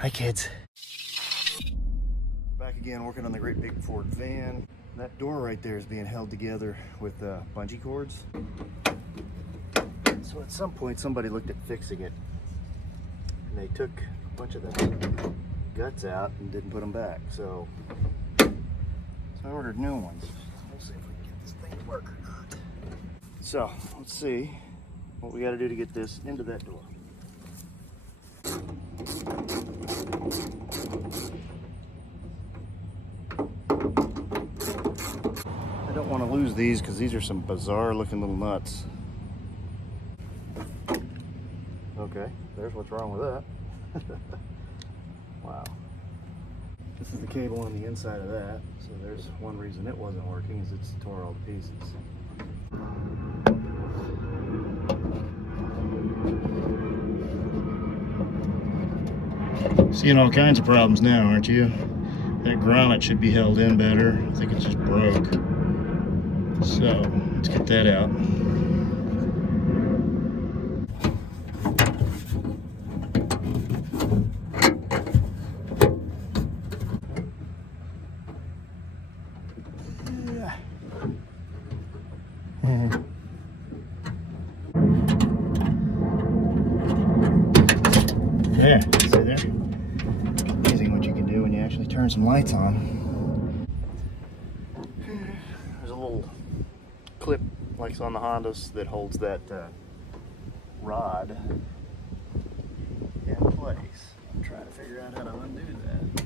Hi kids. Back again working on the great big Ford van. That door right there is being held together with bungee cords. So at some point somebody looked at fixing it and they took a bunch of the guts out and didn't put them back. So I ordered new ones. We'll see if we can get this thing to work or not. So let's see what we got to do to get this into that door. I don't want to lose these because these are some bizarre looking little nuts. Okay, there's what's wrong with that. Wow. This is the cable on the inside of that, so there's one reason it wasn't working is it's tore all to pieces. Seeing all kinds of problems now, aren't you? That grommet should be held in better. I think it just broke. So, let's get that out. There, see there? Amazing what you can do when you actually turn some lights on. There's a little clip like on the Hondas that holds that rod in place. I'm trying to figure out how to undo that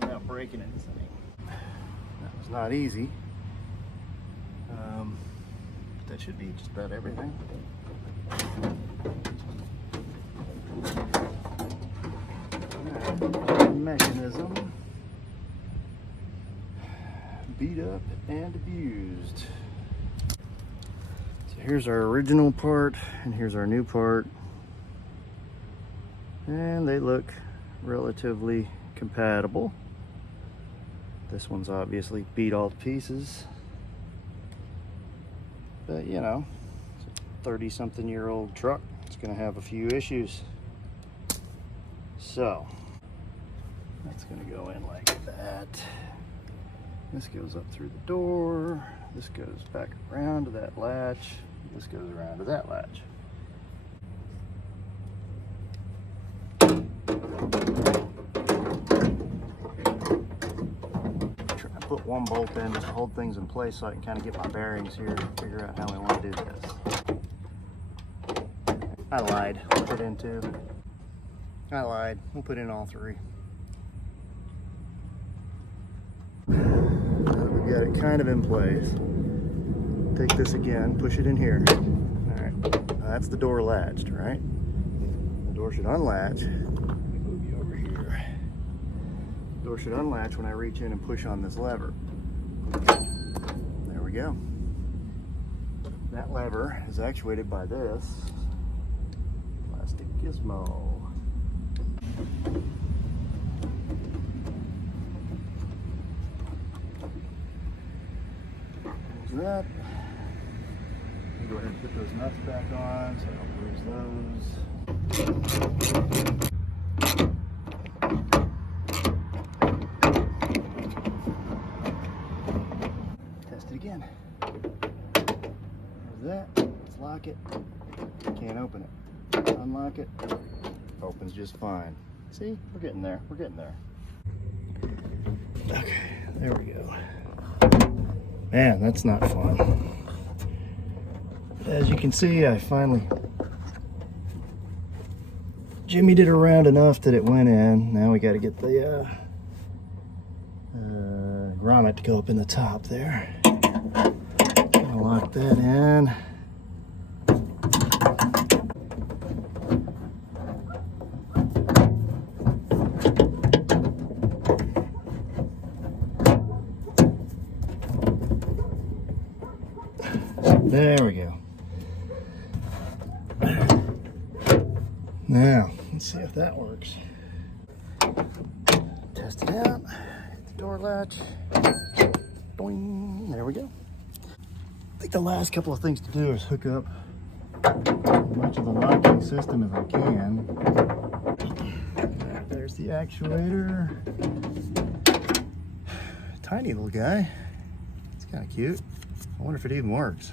without breaking anything. That was not easy. That should be just about everything. Mechanism beat up and abused. So here's our original part and here's our new part, and they look relatively compatible. This one's obviously beat all to pieces, but you know, it's a 30-something-year-old truck. It's gonna have a few issues. So that's going to go in like that. This goes up through the door. This goes back around to that latch. This goes around to that latch. Try to put one bolt in just to hold things in place so I can kind of get my bearings here and figure out how we want to do this. I lied. We'll put in two. I lied. We'll put in all three. We've got it kind of in place. Take this again, push it in here. All right, that's the door latched, right? The door should unlatch. Let me move you over here. The door should unlatch when I reach in and push on this lever. There we go. That lever is actuated by this plastic gizmo. There's that. Go ahead and put those nuts back on so I don't lose those. Test it again. There's that. Let's lock it. Can't open it. Unlock it. Opens just fine. See, we're getting there. We're getting there. Okay, there we go. Man, that's not fun. As you can see, I finally jimmied it around enough that it went in. Now we got to get the grommet to go up in the top there. Gonna lock that in. There we go. Now, let's see if that works. Test it out. Hit the door latch. Boing. There we go. I think the last couple of things to do is hook up as much of the locking system as I can. There's the actuator. Tiny little guy. It's kind of cute. I wonder if it even works.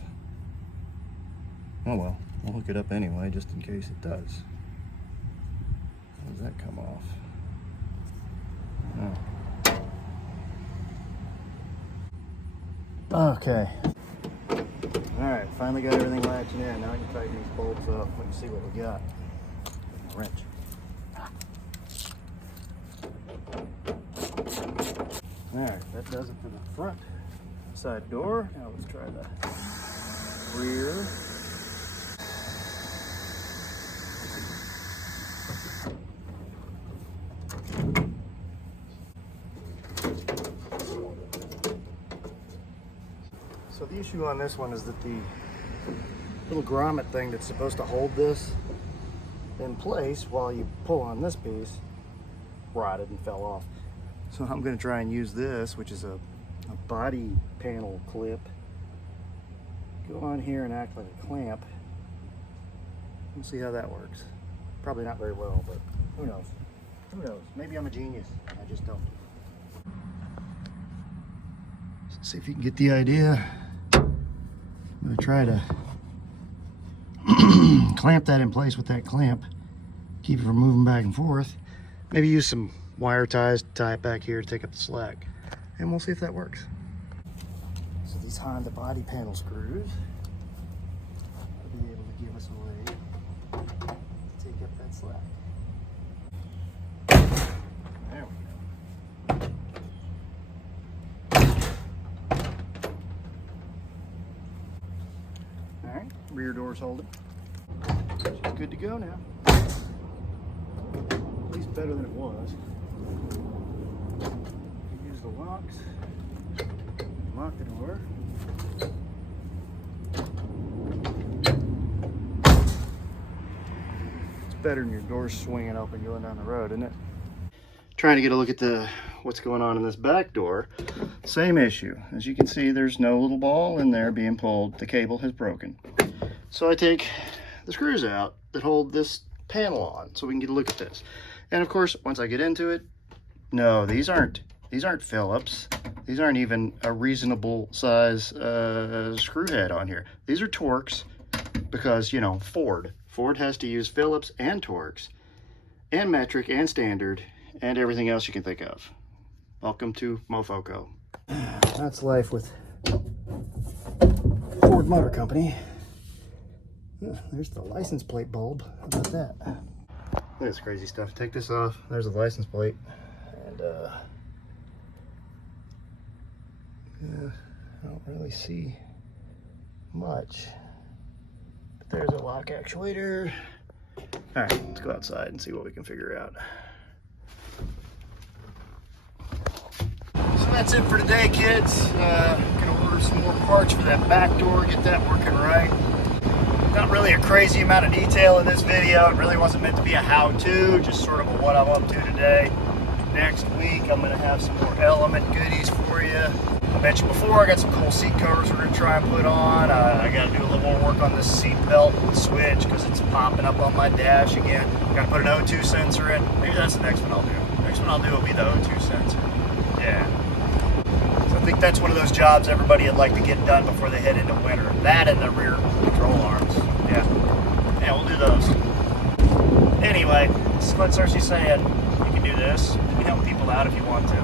Oh well, I'll hook it up anyway, just in case it does. How does that come off? Oh. Okay. Alright, finally got everything latching in. Now I can tighten these bolts up. Let's see what we got. Wrench. Alright, that does it for the front side door. Now let's try the rear. So the issue on this one is that the little grommet thing that's supposed to hold this in place while you pull on this piece rotted and fell off. So I'm going to try and use this, which is a body panel clip. Go on here and act like a clamp. We'll see how that works. Probably not very well, but who knows? Who knows? Maybe I'm a genius. I just don't. Let's see if you can get the idea. I'm going to try to clamp that in place with that clamp. Keep it from moving back and forth. Maybe use some wire ties to tie it back here to take up the slack. And we'll see if that works. So these Honda body panel screws will be able to give us a way to take up that slack. There we go. Alright, rear door's holding. She's good to go now. At least better than it was. Use the locks. Lock the door. It's better than your doors swinging open going down the road, isn't it? Trying to get a look at what's going on in this back door. Same issue. As you can see, there's no little ball in there being pulled. The cable has broken. So I take the screws out that hold this panel on so we can get a look at this. And of course, once I get into it, no, these aren't Phillips. These aren't even a reasonable size screw head on here. These are Torx because, you know, Ford has to use Phillips and Torx and metric and standard and everything else you can think of. Welcome to Mofoco. That's life with Ford Motor Company. There's the license plate bulb. How about that? Look at this crazy stuff. Take this off. There's the license plate. And yeah, I don't really see much. But there's a lock actuator. All right, let's go outside and see what we can figure out. So that's it for today, kids. Gonna order some more parts for that back door, get that working right. Not really a crazy amount of detail in this video. It really wasn't meant to be a how-to, just sort of a what I'm up to today. Next week, I'm gonna have some more element goodies for you. I mentioned before, I got some cool seat covers we're gonna try and put on. I gotta do a little more work on this seat belt switch because it's popping up on my dash again. Gotta put an O2 sensor in. Maybe that's the next one I'll do. Next one I'll do will be the O2 sensor. Yeah. So I think that's one of those jobs everybody would like to get done before they head into winter. That and the rear control arms. Yeah, we'll do those. Anyway, this is Clint Cersei saying, you can do this. You can help people out if you want to.